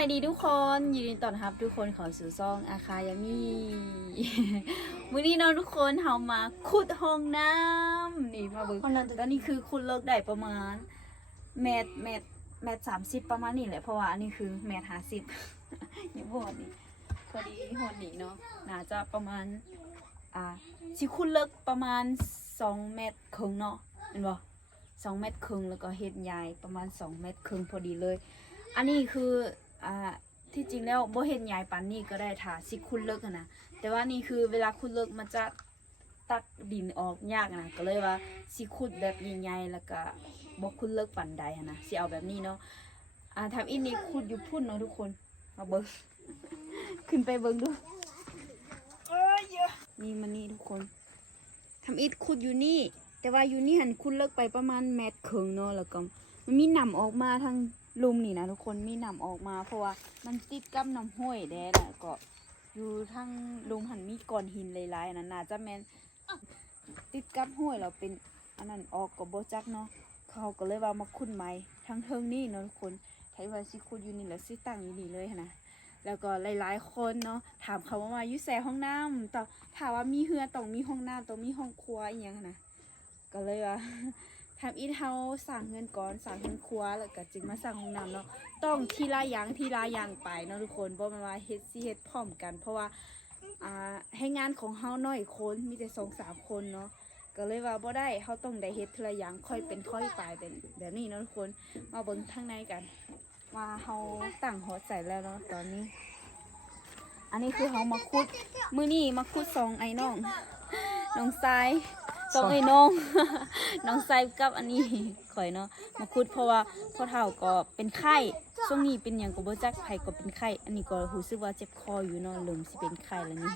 ายดีทุกคนยินดีต้อนรับทุกคนเขอสู่ซองอาคายามีมื้อนี้เนาะทุกคนเฮามาขุดห้องน้ำนี่มาเบิ่งตอนนี้คือขุดเลิกได้ประมาณเมตรเมตรเมตรสามสิบประมาณนี้แหละเพราะว่าอันนี้คือเมตรห้าสิบยังบ่ฮอดนี่พอดีฮอดนี่เนาะน่าจะประมาณอ่าสิขุดเลิกประมาณสองเมตรครึ่งเนาะเห็นบ่สองเมตรครึ่งแล้วก็เฮ็ดใหญ่ประมาณสองเมตรครึ่งพอดีเลยอันนี้คือ อ่าที่จริงแล้วโบเห็นใหญ่ปานนี้ก็ได้ถ้าสิขุดเลิกนะแต่ว่านี่คือเวลาขุดเลิกมันจะตักดินออกยากนะก็เลยว่าสิขุดแบบใหญ่ๆแล้วก็บ่ขุดเลิกปานใดอะนะสิเอาแบบนี้เนาะอ่าทำอินนี่ขุดอยู่พุ่นเนาะทุกคนมาเบิ่งขึ้นไปเบิ่งดูนี่มันนี่ทุกคนทำอิดขุดอยู่นี่ แต่ว่าอยู่นี่หันขุดเลิกไปประมาณเมตรครึ่งเนาะแล้วก็มันมีหนำออกมาทาง ลุมนี่นะทุกคนมีหนำออกมา เพราะว่ามันติดกับน้ำห้วยแดดนะก็อยู่ทางลุมหันมีก้อนหินหลายๆนะน่าจะแมนติดกับห้วยเราเป็นอันนั้นออกก็บ่จักเนาะเขาก็เลยว่ามาขุดไม้ทางเทิงนี่เนาะทุกคนไทยว่าสิขุดอยู่นี่แหละสิตั้งอยู่นี่เลยนะแล้วก็หลายๆคนเนาะถามเขาว่ามายู่แซห้องน้ำต่อถามว่ามีเฮือต้องมีห้องน้ำต้องมีห้องครัวอีหยังนะก็เลยว่า ทำอีเทาสั่งเงินก่อนสั่งเงินครัวแล้วก็จึงมาสั่งห้องน้ำเนาะต้องทีละอย่างทีละอย่างไปเนาะทุกคนเพราะมันว่าเฮ็ดสิเฮ็ดพร้อมกัน เพราะว่าอ่าให้งานของเฮาน้อยคนมีแต่สองสามคนเนาะก็เลยว่าบ่ได้เฮาต้องได้เฮ็ดทีละอย่างค่อยเป็นค่อยไปเป็นแบบนี้เนาะทุกคนมาเบิ่งข้างในกัน ว่าเฮาตั้งหัวใจแล้วเนาะตอนนี้ อันนี้คือเฮามาคุดมื้อนี้มาคุดสองไอ้น้องน้องทราย สองไอ้น้อง น้องไซกับอันนี้ข่อยเนาะมาคุดเพราะว่าพ่อเฒ่าก็เป็นไข้ช่วงนี้เป็นอย่างก็บ่จักไผก็เป็นไข้อันนี้ก็รู้สึกว่าเจ็บคออยู่เนาะเริ่มสิเป็นไข้แล้วนี่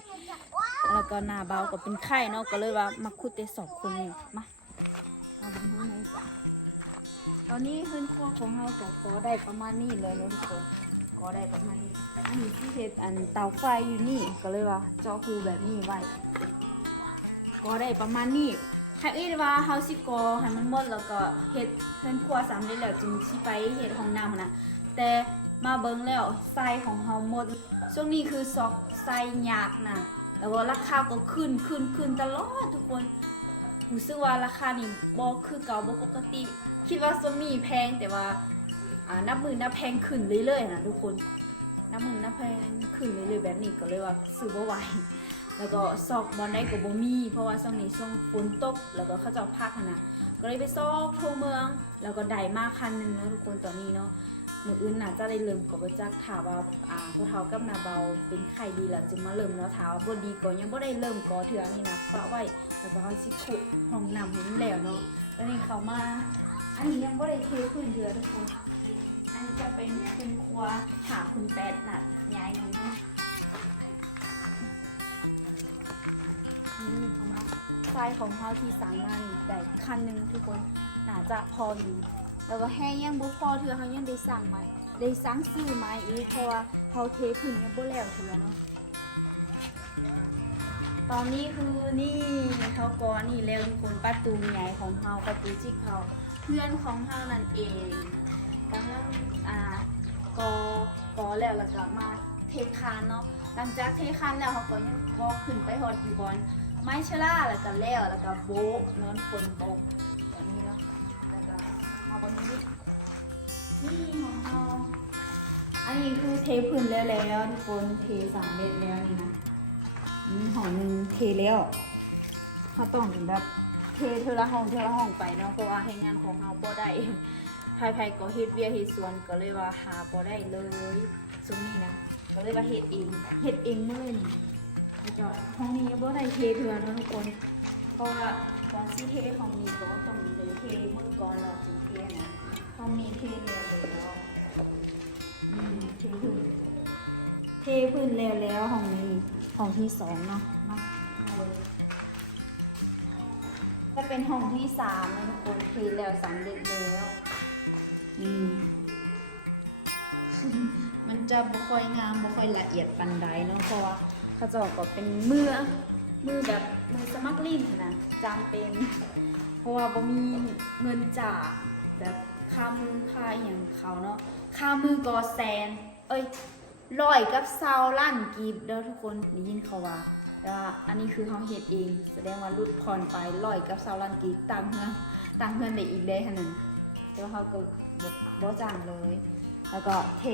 แล้วก็หน้าเบาก็เป็นไข้เนาะก็เลยว่ามาคุดแต่สองคนนี่มาเอาไปข้างในจ้ะตอนนี้ขึ้นครัวของเราก็ก็ได้ประมาณนี้เลยนะทุกคนก็ได้ประมาณนี้อันนี้ที่เฮ็ดอันเตาไฟอยู่นี่ก็เลยว่าเจาะรูแบบนี้ไว้ ก็ได้ประมาณนี้ถ้าเอ้ยว่าเฮาสิกอให้มันหมดแล้วก็เฮ็ดเพิ่นครัวสำเร็จแล้วจึงสิไปเฮ็ดห้องน้ำนะแต่มาเบิ่งแล้วไซของเฮาหมดช่วงนี้คือซอกไซยากนะแล้วก็ราคาก็ขึ้นขึ้นขึ้นตลอดทุกคนรู้สึกว่าราคานี่บ่คือเก่าบ่ปกติ คิดว่าช่วงนี้แพงแต่ว่าอ่านับมือนับแพงขึ้นเรื่อยๆนะทุกคนนับมือนับแพงขึ้นเรื่อยๆแบบนี้ก็เลยว่าซื้อบ่ไหว แล้วก็ซอกบอลได้กับโบมีเพราะว่าช่วงนี้ช่วงฝนตก แล้วก็เขาเจะพักนะก็เลยไปซอกทั่วเมือง แล้วก็ได้มากคันหนึ่งแล้วทุกคนตอนนี้เนาะมืออื่นน่ะจะได้เริ่มกับจักถาว่าอ่าพวกเท้ากับนาเบาเป็นไข่ดีแล้วจึงมาเริ่มแล้วถาว่าบ่ดีก็ยังบ่ได้เริ่มก่อเถื่อนี่นะฝาไว้แล้วก็เขาสิขุดห้องน้ำให้มันแล้วเนาะตอนนี้เขามาอันนี้ยังบ่ได้เทพื้นเถื่อทุกคนอันนี้จะเป็นคุณครัวหาคุณแปดน่ะย้ายนี้เนาะนี่ ทรายของเขาที่สั่งมานี่ได้คันหนึ่งทุกคนน่าจะพออยู่ แล้วก็แห้งยังบ่พอเถื่อเขายังได้สั่งมาได้สั่งซื้อมาอีกเพราะว่าเขาเทพื้นยังบ่แล้วเถื่อเนาะตอนนี้คือนี่เขาก็นี่แล้วทุกคนประตูใหญ่ของเขาประตูที่เขาเพื่อนของเขานั่นเองกำลังอ่ากอกอแล้วแล้วก็มาเทคานเนาะหลังจากเทคันแล้วเขาก็ยังก็ขึ้นไปหอดอยู่บอล ไม้ชะล่าแล้วก็แล้วแล้วก็โบกเนื้อนคนโบกแบบนี้เนาะแล้วก็มาบนนี้นี่ของเราอันนี้คือเทพื้นแล้วแล้วทุกคนเทสามเม็ดแล้วนี่นะนี่ห่อหนึ่งเทแล้วเขาต้องแบบเทเทละห้องเทละห้องไปเนาะเพราะว่าให้งานของเราบ่ได้ภายภายก็เฮ็ดเวียเฮ็ดสวนก็เลยว่าหาบ่ได้เลยตรงนี้นะก็เลยว่าเฮ็ดเองเฮ็ดเองเลยนี่ แล้วก็ห้องนี้บ่ได้เทเถื่อนนะทุกคนเพราะว่าตอนที่เทห้องนี้ก็ต้องเลยเทหมดก่อนเราถึงเทนะห้องนี้เทแล้วเลยแล้วอืมเทพื้นเทพื้นแล้วแล้วห้องนี้ห้องที่สองเนาะมาเอาเลยก็เป็นห้องที่สามนะทุกคนเทแล้วสำเร็จแล้วอืมมันจะบ่ค่อยงามบ่ค่อยละเอียดปันใดเนาะเพราะว่า เขาจะก็เป็นมือมือแบบมือสมัครลิ้นนะจำเป็น เพราะว่าบ่มีเงินจ่ายแบบค่ามือค่าอย่างเขาเนาะค่ามือก็แสน เอ้ยร้อยกับเซาล้านกีบเด้อทุกคนได้ยินเขาว่าว่าอันนี้คือเขาเฮ็ดเอง แสดงว่ารุดผ่อนไปร้อยกับเซาล้านกีบต่างเฮือนต่างเฮือนได้อีกได้ขนาดนั้นแต่ว่าเขาก็บ่บ่จ้างเลย แล้วก็เท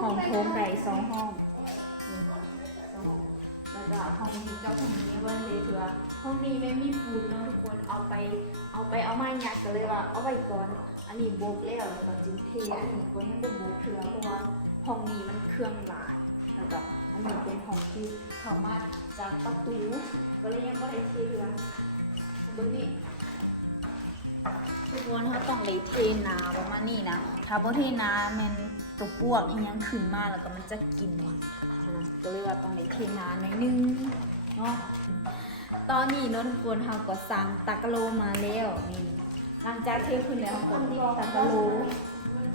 ห้องโถงได้สองห้องนี่สองห้อง แล้วก็ห้องนี้กับห้องนี้ว่าเลยถือว่าห้องนี้ไม่มีปูนเนาะทุกคนเอาไปเอาไปเอาไม้ยัดกันเลยว่าเอาไว้ก่อนอันนี้โบกแล้วแล้วก็จึงเทอันนี้ก็ยังบ่โบกเถือเพราะว่าห้องนี้มันเครื่องหลายแล้วก็อันนี้เป็นห้องที่เขามาจากประตูก็เลยยังบ่ได้เทเถือเบิ่งนี่ทุกคนเขาต้องเลยเทนาประมาณนี้นะถ้าบ่เทนาแมันตัวปวกอีหยังขึ้นมาแล้วก็มันจะกิน อะก็เลยว่าต้องได้เทนานหน่อยนึงเนาะตอนนี้เนทุกคนเราก็สั่งตากะโลมาแล้วนี่หลังจากเทขึ้นแล้วเราก็ติดตากะโล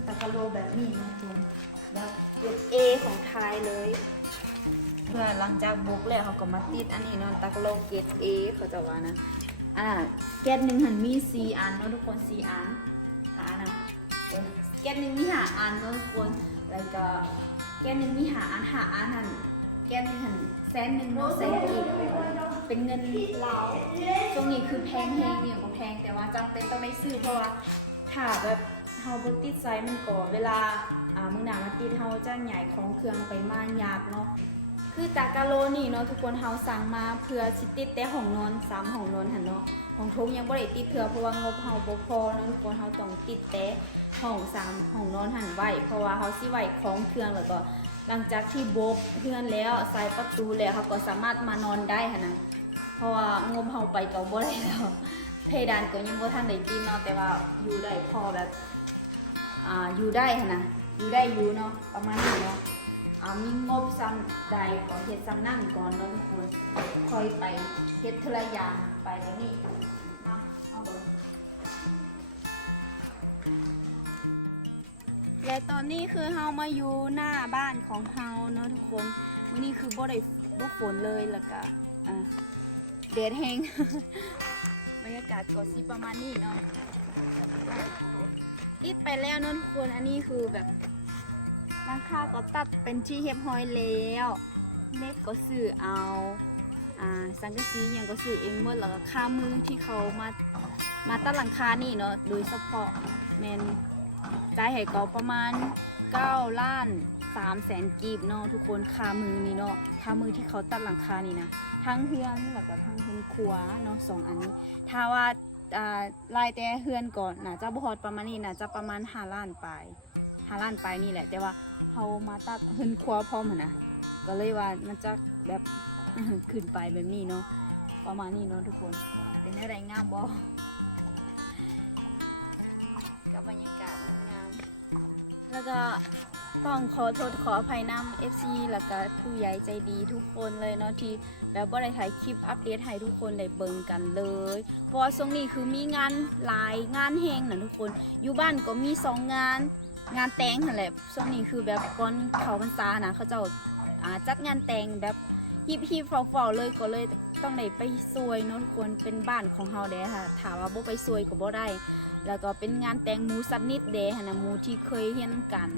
ตากะโลแบบนี้นะทุกคนแบบเกรดเอของไทยเลย เพื่อหลังจากบุกแล้วเขาก็มาติดอันนี้เนาะตากะโลเกรดเอเขาจะว่านะอ่าแก๊สหนึ่งหันมีสีอันเนาะทุกคนสีอันหานะเออแก๊สหนึ่งมีหาอันเนาะทุกคนแล้วก็ แกนหนึ่งมีหาอันหาอันหันแกนหนึ่งหันแสนหนึ่งเนาะแสนกีบเป็นเงินลาช่วงนี้คือแพงแฮงเนี่ยก็แพงแต่ว่าจำเป็นต้องได้ซื้อเพราะว่าถ้าแบบเฮาบ่ติดไซส์มันก็เวลาอ่ามึงหนามาติดเฮาจะใหญ่ของเครื่องไปมายากเนาะคือตากาโลนี่เนาะทุกคนเฮาสั่งมาเพื่อสิติดแต่ห้องนอนสามห้องนอนหันเนาะ ห้องโถงยังบ่ได้ติดเถื่อเพราะว่างบเฮาบ่พอนาะทุกคนเฮาต้องติดแต่ห้องสามห้องนอนหันไว้เพราะว่าเขาสิไว้ของเครื่องแล้วก็หลังจากที่บกเพื่อนแล้วใส่ประตูแล้วเขาก็สามารถมานอนได้ค่ะนะเพราะว่างมเฮาไปก็บ่ได้แล้วเพดานก็ยังบ่ทันได้กินเนาะแต่ว่าอยู่ได้พอแบบอ่าอยู่ได้ค่ะนะอยู่ได้อยู่เนาะประมาณนี้เนาะ อามีงบซ้ำใดก็เฮ็ดซ้ำนั่นก่อนเนาะทุกคนค่อยไปเฮ็ดทีละอย่างไปแล้วนี่มาเอาเบิ่งและตอนนี้คือเฮามาอยู่หน้าบ้านของเฮาเนาะทุกคนมื้อนี้คือบ่ได้บ่ฝนเลยแล้วก็อ่าแดดแห้งบรรยากาศก็สิประมาณนี้เนาะติดไปแล้วเนาะทุกคนอันนี้คือแบบ หลังคาก็ตัดเป็นที่เรียบร้อยแล้วเล็กก็ซื้อเอาอ่าสังกะสีอย่างก็ซื้อเองหมดแล้วก็ค่ามือที่เขามามาตัดหลังคานี่เนาะโดยเฉพาะแมนจ่ายให้ก็ประมาณ9ล้าน3แสนกีบเนาะทุกคนคามือนี่เนาะคามือที่เขาตัดหลังคานี่นะทั้งเฮือนแล้วก็ทั้งเฮือนครัวเนาะสองอันนี้ถ้าว่าอ่ารายแต่เฮือนก่อนน่าจะบอดประมาณนี้น่าจะประมาณ5ล้านไปลาย5ล้านไปนี่แหละ แต่ว่า เขามาตัดเฮือนครัวพร้อมนนะก็เลยว่ามันจะแบบขึ้นไปแบบนี้เนาะประมาณนี้เนาะทุกคนเป็นอะไรงามบ่กับบรรยากาศงามๆแล้วก็ต้องขอโทษขออภัยนำ FC แล้วก็ผู้ใหญ่ใจดีทุกคนเลยเนาะที่แบบว่าได้ถ่ายคลิปอัปเดตให้ทุกคนได้เบิ่งกันเลย เพราะว่าช่วงนี้คือมีงานหลายงานแหงนะทุกคน อยู่บ้านก็มีสองงาน งานแต่งนั่นแหละช่วงนี้คือแบบก่อนเขาพรรษานะเขาเจะอ่าจัดงานแต่งแบบฮิปฮิปเฝ้าๆเลยก็เลยต้องได้ไปซวยเนาะทุกคนเป็นบ้านของเฮาเด้ค่ะถามว่าบ่ไปซวยก็บ่ได้ แล้วก็เป็นงานแต่งหมูสักนิดเดะหั่นนะหมูที่เคยเฮียนกัน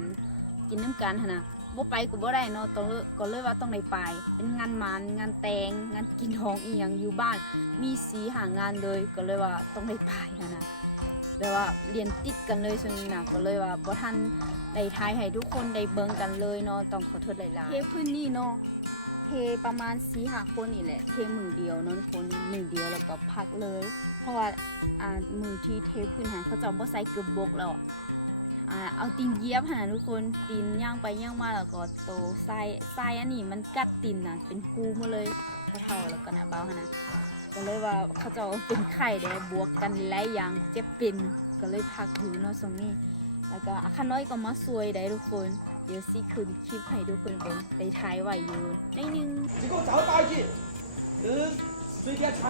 กินน้ำกันหั่นนะบ่ไปก็บ่ได้เนาะต้องเลยก็เลยว่าต้องได้ไป เป็นงานมันงานแต่งงานกินทองอีหยังอยู่บ้าน มีสีหางานเลยก็เลยว่าต้องได้ไปหั่นนะ แต่ว่าเรียนติดกันเลยช่วนี้นะก็เลยว่าบ่ทันได้ทายให้ทุกคนได้เบิ่งกันเลยเนาะต้องขอโทษหลายๆเทพื้นนี่เนาะเทประมาณสีหาคนนี่แหละ เทมือเดียวเนาะคนมือเดียวแล้วก็พักเลย เพราะว่าอ่ามือที่เทพื้นหาเขาจะบ่ใส่เกือบบกแล้วอ่าเอาตีนเยียบหาทุกคนตีนย่างไปย่างมาแล้วก็โตทรายทรายอันนี้มันกัดตีนน่ะเป็นหูมาเลยเท่าแล้วก็นะเบ้าหนะก็เลยว่าเขาจะเอาเป็นไข่ได้บวกกันหลายอย่างเจ็บเป็นก็เลยพักอยู่เนาะตรงนี้ แล้วก็อาคาน้อยก็มาซวยได้ทุกคน เดี๋ยวสิคืนคลิปให้ทุกคนเบิ่งได้ท้ายไว้อยู่ในนึง 你给我找大去，嗯，随便查。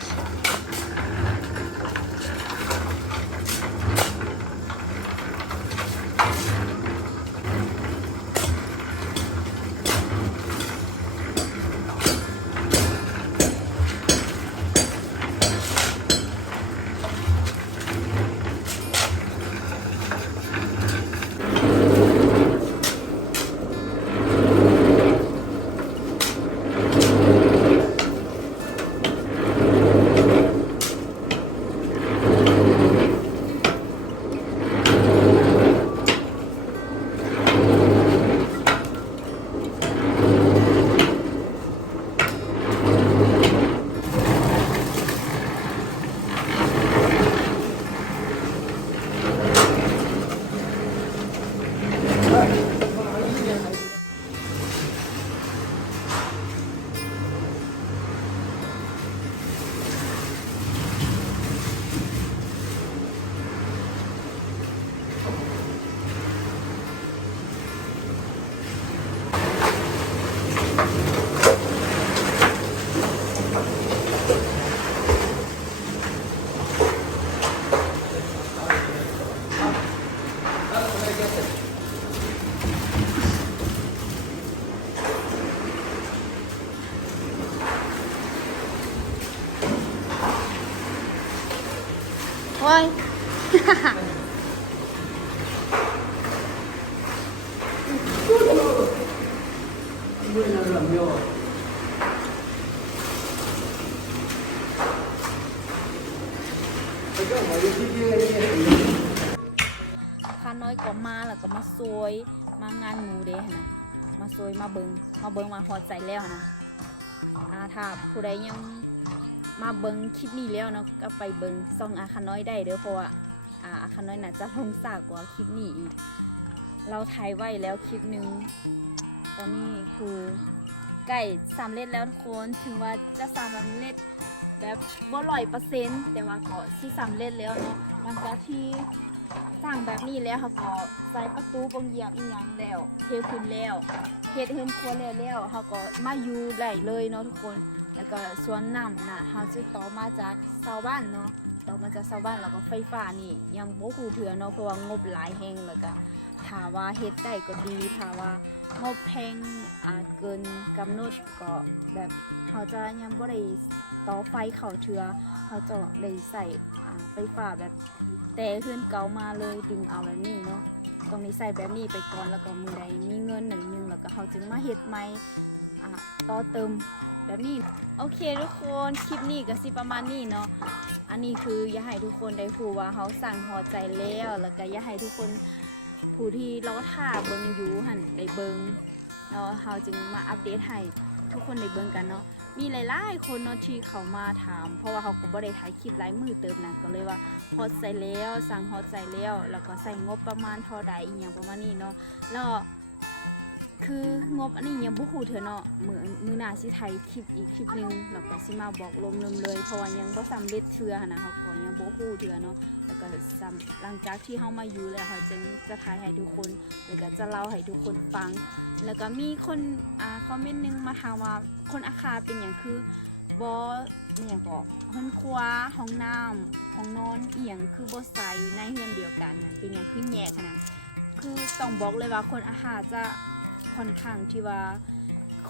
ข้าน้อยก็มาแล้วก็มาซวยมางานหมูเด้หั่นะมาซวยมาเบิงมาเบิงมาพอใจแล้วนะอาถ้าผู้ใดยังมาเบิงคลิปนี้แล้วเนาะก็ไปเบิงซ่องอาคาน้อยได้เด้อเพราะว่าอาอาคาน้อยน่าจะลงสากกว่าคลิปนี้อีก เราถ่ายไว้แล้วคลิปหนึ่งตอนนี้คือใกล้สำเร็จแล้วทุกคนถึงว่าจะสำเร็จ แบบบ่ร้อยเปอร์เซ็นต์แต่ว่าก็ที่สำเร็จแล้วเนาะหลังจากที่สั่งแบบนี้แล้วเขาก็ใส่ประตูปงเหยียบอีหยังแล้วเทพื้นแล้วเฮ็ดเฮือนครัวแล้วแล้วเขาก็มาอยู่ได้เลยเนาะทุกคน แล้วก็สวนน้ำน่ะเขาจะต่อมาจากชาวบ้านเนาะต่อมาจากชาวบ้านแล้วก็ไฟฟ้านี่ ยังบ่ฮู้เถื่อเนาะเพราะว่างบหลายแฮงแล้วก็ถ้าว่าเฮ็ดได้ก็ดีถ้าว่างบแพงอ่าเกินกำหนดก็แบบเขาจะยังบ่ได้ ต่อไฟเข้าเถื่อเขาจะได้ใส่ไฟฟ้าแบบแต่เพื่อนเกามาเลยดึงเอาแบบนี้เนาะตรงนี้ใส่แบบนี้ไปก่อนแล้วก็มือใดมีเงินหนึ่งนึงแล้วก็เขาจึงมาเฮ็ดใหม่ต่อเติมแบบนี้โอเคทุกคนคลิปนี้ก็สิประมาณนี้เนาะอันนี้คืออยาให้ทุกคนได้รู้ว่าเขาสั่งพอใจแล้วแล้วก็อยาให้ทุกคนผู้ที่รอท่าเบิงอยู่หันได้เบิง เนาะเฮาจึงมาอัปเดตให้ทุกคนได้เบิงกันเนาะมีหลายๆคนเนาะที่เขามาถาม เพราะว่าเขาก็บ่ได้ถ่ายคลิปหลายมือเติมนะก็เลยว่าฮอตใส่แล้วสั่งฮอตใส่แล้ว แล้วก็ใส่งบประมาณเท่าใดอีหยังประมาณนี้เนาะแล้ว คืองบอันนี้ยังบ่ฮู้เถอเนาะมือมือหน้าสิไทยคลิปอีกคลิปหนึงแล้วก็สิมาบอกลมๆเลยเพราะว่ายังบ่สำเร็จเทื่อนะเขาก็ยังบ่ฮู้เทื่อเนาะแล้วก็สำหลังจากที่เฮามาอยู่แล้วเขาจึงจะถ่ายให้ทุกคนแล้วก็จะเล่าให้ทุกคนฟัง แล้วก็มีคนอ่าคอมเมนต์หนึงมาถามว่าคนอาคาเป็นหยังคือบอเนี่ยก็ห้องครัวห้องน้ำห้องนอนเอียงคือบอใส่ในเฮือนเดียวกันเป็นอย่างขึ้นแยกขนาดคือต้องบอกเลยว่าคนอาหารจะ ค่อนข้างที่ว่า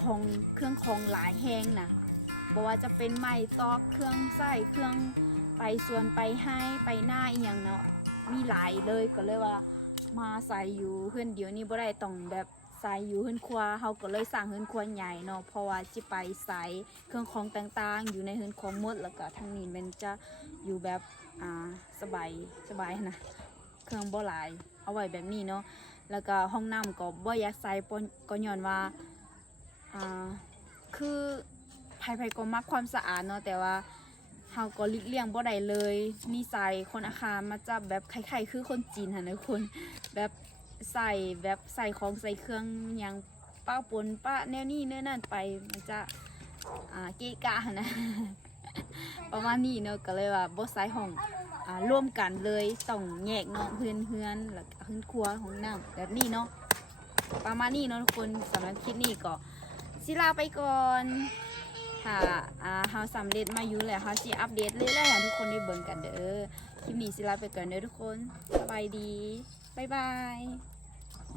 ของเครื่องของหลายแห้งนะบอกว่าจะเป็นไม้ตอกเครื่องใส่เครื่องไปส่วนไปให้ไปหน้าอีหยังเนาะมีหลายเลยก็เลยว่า มาใส่อยู่เฮือนเดียวนี่บ่ได้ต้องแบบใส่อยู่เฮือนครัวเฮาก็เลยสั่งเฮือนครัวใหญ่เนาะเพราะว่าจิไปใส่เครื่องของต่างๆ อยู่ในเฮือนของหมดแล้วก็ทางนี้มันจะอยู่แบบอ่าสบายสบายนะเครื่องบ่หลายเอาไว้แบบนี้เนาะ แล้วก็ห้องน้ำก็บ่อยากใส่ปนก็ย้อนว่าอ่าคือภายภายก็มักความสะอาดเนาะแต่ว่าเฮาก็ลีกเลี่ยงบ่ได้เลยนิสัยคนอาคารมาจะแบบคล้ายๆคือคนจีนหั่นนะคนแบบใส่แบบใส่ของใส่เครื่องหยังป้าปนป้าแนวนี้แนวนั่นไปมันจะอ่าเกะกะนะประมาณนี้เนาะก็เลยว่าบ่ใส่ห้อง อ่าร่วมกันเลยต้องแยกเนาะเฮือนเฮือนแล้วก็เฮือนครัวของน้ำแบบนี้เนาะประมาณนี้เนาะทุกคนสำหรับคลิปนี้ก็สิลาไปก่อนถ้าอ่าเฮาสำเร็จมาอยู่แล้วเฮาสิอัปเดตเรื่อยๆให้ทุกคนได้เบิ่งกันเด้อคลิปนี้สิลาไปก่อนเด้อทุกคนสบายดีบ๊ายบาย